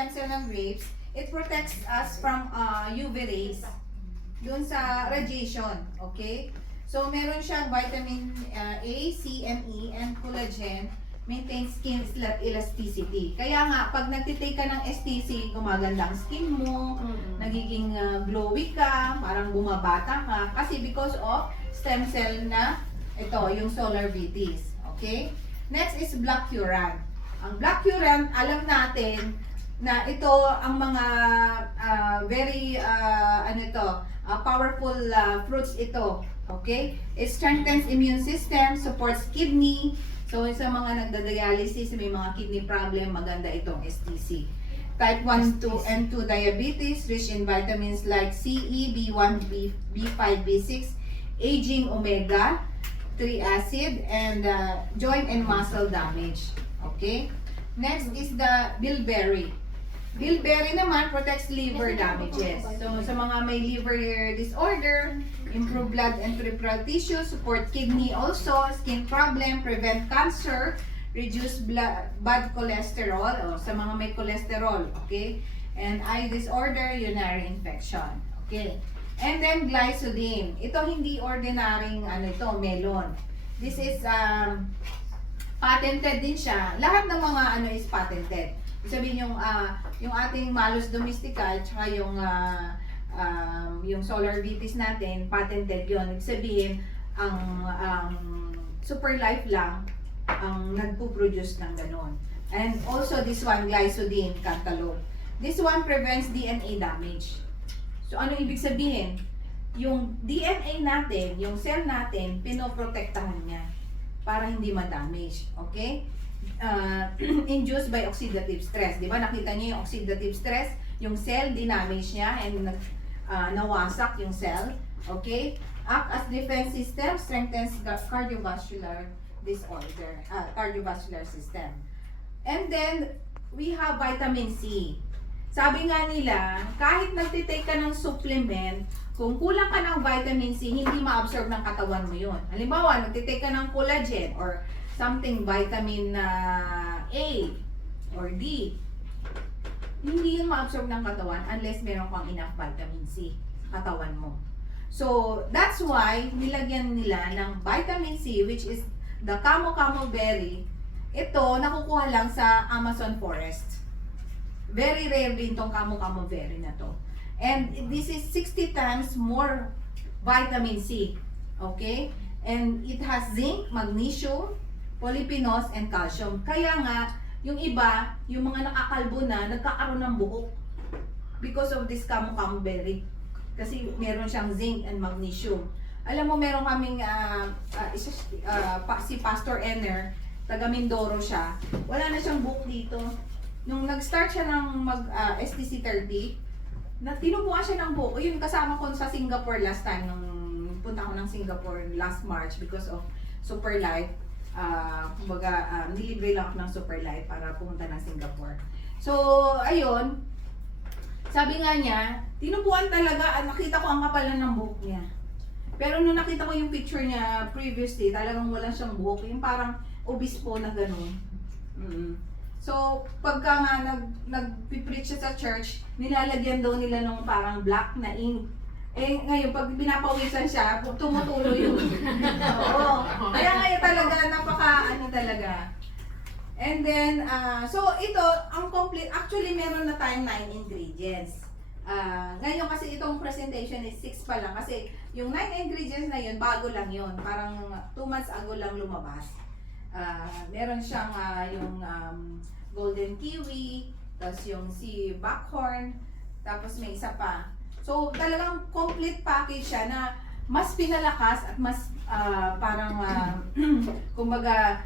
stem cell ng grapes, it protects us from UV rays dun sa radiation, okay? So, meron siyang vitamin A, C, and E, and collagen, maintains skin elasticity. Kaya nga, pag nagtitake ka ng STC, gumaganda ang skin mo, nagiging glowy ka, parang bumabata ka, kasi because of stem cell na ito, yung solar VTs, okay? Next is black currant. Ang black currant, alam natin na ito ang mga very powerful fruits ito. Okay? It strengthens immune system, supports kidney. So sa mga nagda-dialysis, may mga kidney problem, maganda itong STC. Type 1, 2, and 2 diabetes, rich in vitamins like C, E, B1, B5, B6, aging omega 3 acid, and joint and muscle damage. Okay? Next is the bilberry. Bilberry naman protects liver damages. So, sa mga may liver disorder, improve blood and peripheral tissue, support kidney also, skin problem, prevent cancer, reduce bad cholesterol, o sa mga may cholesterol, okay? And eye disorder, urinary infection, okay? And then glycodine. Ito hindi ordinaryong melon. This is patented din siya. Lahat ng mga is patented. Sabihin yung ating Malus domestica at saka yung solar vitis natin, patented yon. Sabihin ang Super Life lang ang nagpo-produce ng ganon. And also this one, glycodine, cantaloupe. This one prevents DNA damage. So ano ibig sabihin? Yung DNA natin, yung cell natin, pinoprotektahan niya para hindi ma-damage. Okay? Induced by oxidative stress. Di ba? Nakita niyo yung oxidative stress, yung cell, dinamage niya and nawasak yung cell. Okay? Act as defense system, strengthens cardiovascular disorder, cardiovascular system. And then, we have vitamin C. Sabi nga nila, kahit nagtitake ka ng supplement, kung kulang ka ng vitamin C, hindi ma-absorb ng katawan mo yun. Halimbawa, nagtitake ka ng collagen or something vitamin A or D, hindi yun ma-absorb ng katawan unless meron kang enough vitamin C sa katawan mo. So, that's why nilagyan nila ng vitamin C, which is the Kamo berry. Ito, nakukuha lang sa Amazon forest. Very rare din itong Kamo berry na to. And this is 60 times more vitamin C. Okay? And it has zinc, magnesium, polyphenols, and calcium. Kaya nga, yung iba, yung mga nakakalbo na, nagkakaroon ng buhok because of this Kamo berry. Kasi meron siyang zinc and magnesium. Alam mo, meron kaming si Pastor Enner, taga Mindoro siya. Wala na siyang buhok dito. Nung nag-start siya ng STC 30, na tinubuan siya ng buhok. Yun, kasama ko sa Singapore last time, nung punta ko ng Singapore last March because of Super Life. Kumbaga, nilibre lang ako ng Super Life para pumunta ng Singapore. So, ayun, sabi nga niya, tinubuan talaga, nakita ko ang kapalan ng buhok niya. Pero nung nakita ko yung picture niya previously, talagang wala siyang buhok, yung parang obispo na gano'n. So, pagka nga nag-preach siya sa church, nilalagyan daw nila ng parang black na ink. Eh, ngayon, pag pinapawisan siya, tumutulo yun. Oo. Kaya ngayon talaga, talaga. And then, so ito, ang complete, actually meron na tayong 9 ingredients. Ngayon kasi itong presentation is 6 pa lang. Kasi yung 9 ingredients na yun, bago lang yun. Parang 2 months ago lang lumabas. Meron siyang yung golden kiwi, tapos yung si buckhorn, tapos may isa pa. So talagang complete package siya na mas pinalakas at mas kumbaga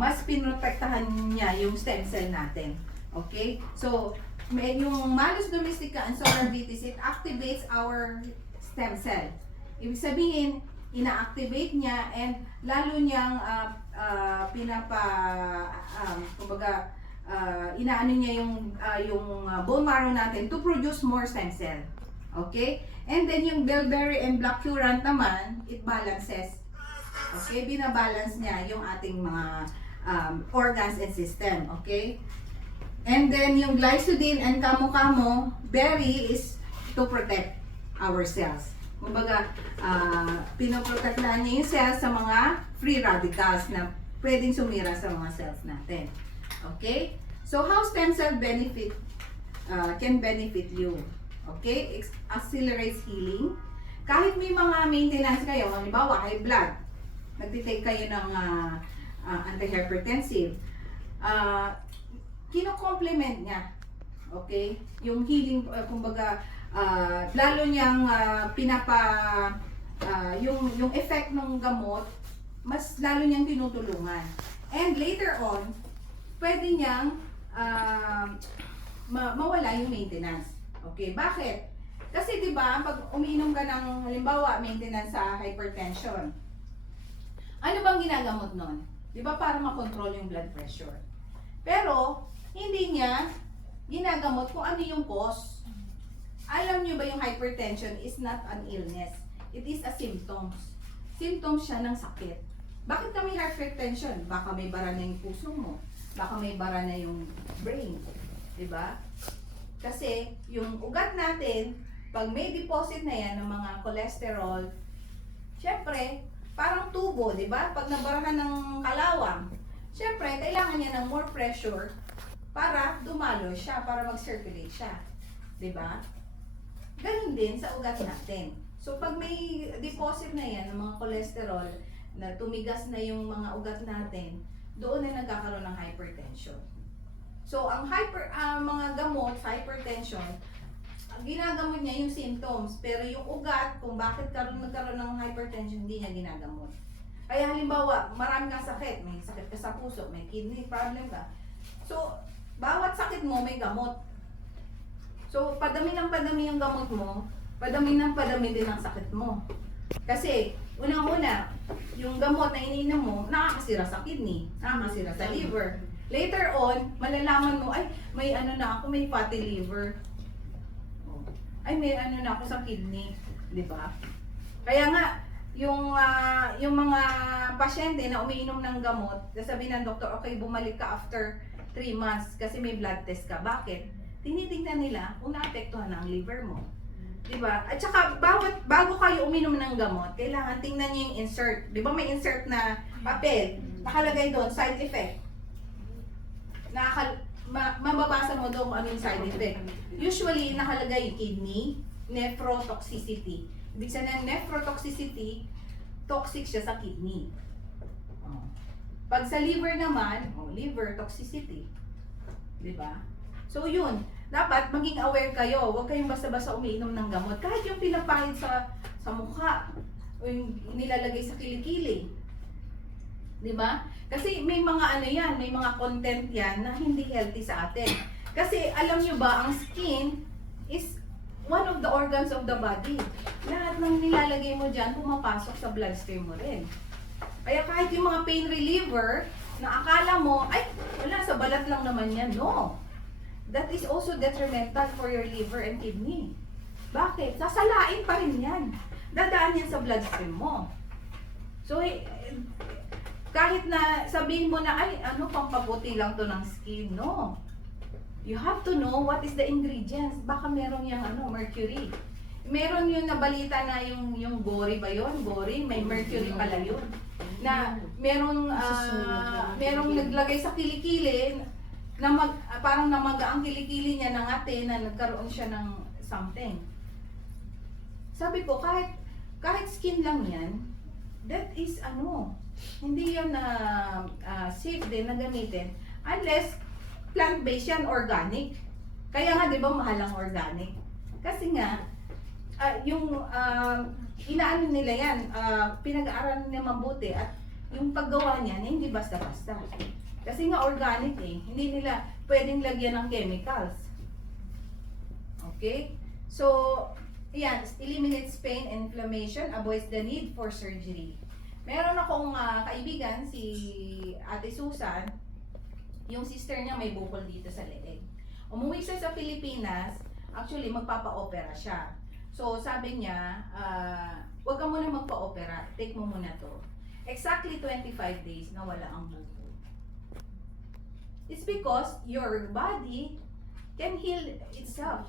mas pinotektahan niya yung stem cell natin. Okay? So yung Malus domestica and solar vitis, it activates our stem cell. Ibig sabihin, ina-activate niya and lalo niyang inaano niya yung bone marrow natin to produce more stem cell. Okay? And then yung bilberry and black currant naman, it balances. Okay? Binabalance niya yung ating mga organs and system. Okay? And then yung glycodine and kamo-kamo berry is to protect our cells. Kumbaga, pinoprotektahan niya yung cells sa mga free radicals na pwedeng sumira sa mga cells natin. Okay? So, how stem cell can benefit you? Okay? Accelerates healing. Kahit may mga maintenance kayo, halimbawa, high blood, nagtitake kayo ng antihypertensive, kino-complement niya. Okay? Yung healing, kumbaga, lalo niyang yung effect ng gamot, mas lalo niyang tinutulungan. And later on, pwede niyang mawala yung maintenance. Okay, bakit? Kasi 'di ba, pag umiinom ka ng halimbawa maintenance sa hypertension, ano bang ginagamot nun? 'Di ba, para makontrol yung blood pressure. Pero hindi niya ginagamot kung ano yung cause. Alam niyo ba yung hypertension is not an illness. It is a symptoms. Symptoms siya ng sakit. Bakit ka may hypertension? Baka may bara na yung puso mo. Baka may bara na yung brain. Diba? Kasi yung ugat natin, pag may deposit na yan ng mga cholesterol, syempre, parang tubo, diba? Pag nabarahan ng kalawang, syempre, kailangan niya ng more pressure para dumalo siya, para mag-circulate siya. Diba? Ganun din sa ugat natin. So, pag may deposit na yan ng mga cholesterol, na tumigas na yung mga ugat natin, doon na nagkakaroon ng hypertension. So, ang mga gamot sa hypertension, ginagamot niya yung symptoms, pero yung ugat, kung bakit nagkaroon ng hypertension, hindi niya ginagamot. Kaya halimbawa, marami kang sakit, may sakit ka sa puso, may kidney problem ka. So, bawat sakit mo may gamot. So, padami ng padami yung gamot mo, padami ng padami din ang sakit mo. Kasi, unang-una, yung gamot na iniinom mo, nakakasira sa kidney, nakakasira sa liver. Later on, malalaman mo, ay, may ano na ako, may fatty liver. Ay, may ano na ako sa kidney. Di ba? Kaya nga, yung mga pasyente na umiinom ng gamot, sasabihin ng doktor, okay, bumalik ka after 3 months kasi may blood test ka. Bakit? Tinitingnan nila kung naapektuhan na ang liver mo. Diba? At saka, bago kayo uminom ng gamot, kailangan tingnan niyo yung insert. Di ba may insert na papel? Nakalagay doon, side effect. Mababasa mo doon kung ano yung side effect. Usually, nakalagay yung kidney, nephrotoxicity. Ibig sabihin ng nephrotoxicity, toxic siya sa kidney. Pag sa liver naman, liver toxicity. Diba? So, yun. Dapat maging aware kayo. Huwag kayong basta-basta umiinom ng gamot. Kahit yung pinapahid sa mukha o yung nilalagay sa kilikili. Diba? Kasi may mga ano yan, may mga content yan na hindi healthy sa atin. Kasi alam nyo ba, ang skin is one of the organs of the body. Lahat ng nilalagay mo dyan, pumapasok sa bloodstream mo rin. Kaya kahit yung mga pain reliever, na akala mo, ay, wala, sa balat lang naman yan. No. That is also detrimental for your liver and kidney. Bakit? Sasalain pa rin yan. Dadaan yan sa bloodstream mo. So, kahit na sabihin mo na, ay, ano, pampaputi lang to ng skin. No. You have to know what is the ingredients. Baka meron yung mercury. Meron yung nabalita na yung gori ba yun? Gori, may mercury pala yun. Na merong naglagay sa kilikili, na parang namaga ang kilikili niya ng ate na nagkaroon siya ng something. Sabi ko, kahit skin lang yan, that is hindi yan safe din na gamitin unless plant-based yan, organic. Kaya nga, di ba, mahal ang organic? Kasi nga, inaano nila yan, pinag-aaralan nila mabuti at yung paggawa niyan, hindi basta-basta. Kasi nga organic hindi nila pwedeng lagyan ng chemicals. Okay? So, yan, eliminates pain and inflammation, avoids the need for surgery. Meron akong kaibigan, si Ate Susan, yung sister niya may bukol dito sa leeg. Umuwi siya sa Pilipinas, actually magpapa-opera siya. So, sabi niya, huwag ka muna magpa-opera, take mo muna to. Exactly 25 days na wala ang bukol. It's because your body can heal itself.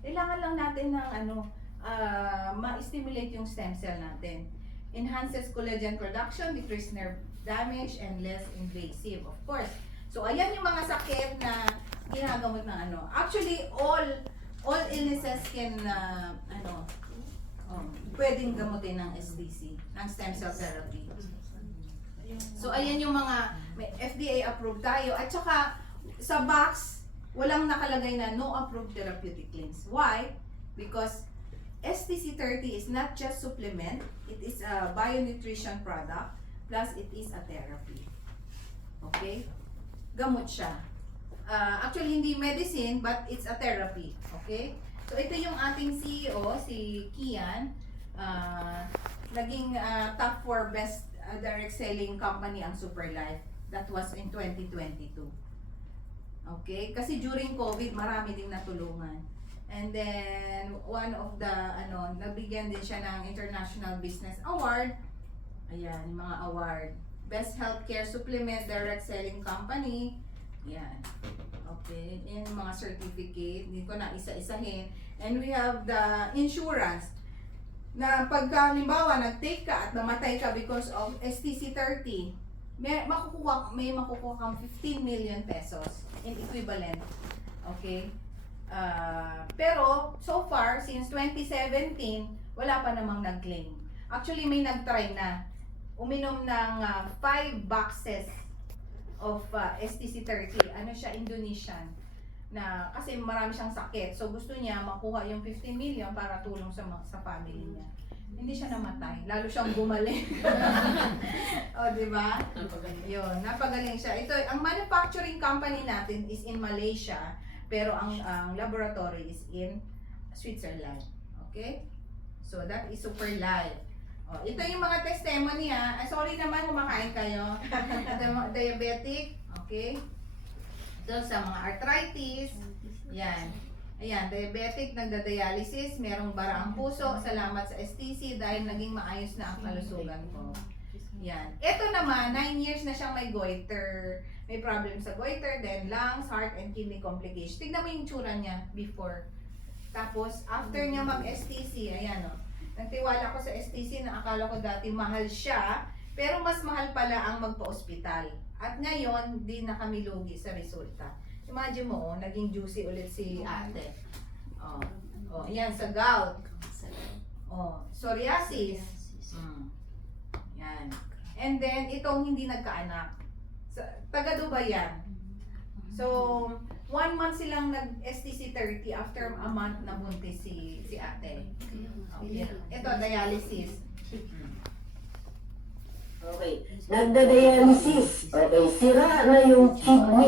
Kailangan lang natin ng ma-stimulate yung stem cell natin. Enhances collagen production, decrease nerve damage, and less invasive, of course. So, ayan yung mga sakit na ginagamot ng Actually, all illnesses can, pwedeng gamutin ng STC, ng stem cell therapy. So, ayan yung mga FDA approved tayo. At saka, sa box, walang nakalagay na no approved therapeutic claims. Why? Because STC30 is not just supplement, it is a bionutrition product, plus it is a therapy. Okay? Gamot siya. Actually, hindi medicine, but it's a therapy. Okay? So, ito yung ating CEO, si Kian. Naging top 4 best direct selling company ang Superlife. That was in 2022. Okay? Kasi during COVID, marami ding natulungan. And then, one of the, nabigyan din siya ng International Business Award. Ayan, yung mga award. Best Healthcare Supplement Direct Selling Company. Ayan. Okay, yung mga certificate. Hindi ko na isa-isahin. And we have the insurance. Na pagka, halimbawa, nag-take ka at namatay ka because of STC30, may makukuha kang 15 million pesos in equivalent. Okay? Pero, so far, since 2017, wala pa namang nag-claim. Actually, may nag-try na. Uminom ng 5 boxes of STC30. Ano siya, Indonesian. Na, kasi marami siyang sakit. So, gusto niya makuha yung 15 million para tulong sa family niya. Hindi siya namatay. Lalo siyang gumaling. O, diba? Yun, napagaling siya. Ito, ang manufacturing company natin is in Malaysia. Pero ang laboratory is in Switzerland. Okay? So, that is Superlife. Oh, ito yung mga testimony ha. Sorry naman kumakain kayo. Diabetic. Okay? Ito sa mga arthritis. Yan. Ayan, diabetic, nagda-dialysis, merong bara ang puso. Salamat sa STC dahil naging maayos na ang kalusugan ko. Yan. Ito naman, 9 years na siyang may goiter. May problem sa goiter, then lungs, heart, and kidney complications. Tignan mo yung tsura niya before. Tapos, after niya mag-STC, ayan o. Nagtiwala ko sa STC na akala ko dati mahal siya, pero mas mahal pala ang magpa-ospital. At ngayon, di na kami lugi sa resulta. Imagine mo, naging juicy ulit si ate. Ayan, sa gout. Psoriasis. Yan. And then, itong hindi nagkaanak. Taga Dubai yan. So, 1 month silang nag-STC30 after a month na buntis si ate. Okay. Ito, dialysis. Okay. Nagda-dialysis. Okay. Sira na yung kidney.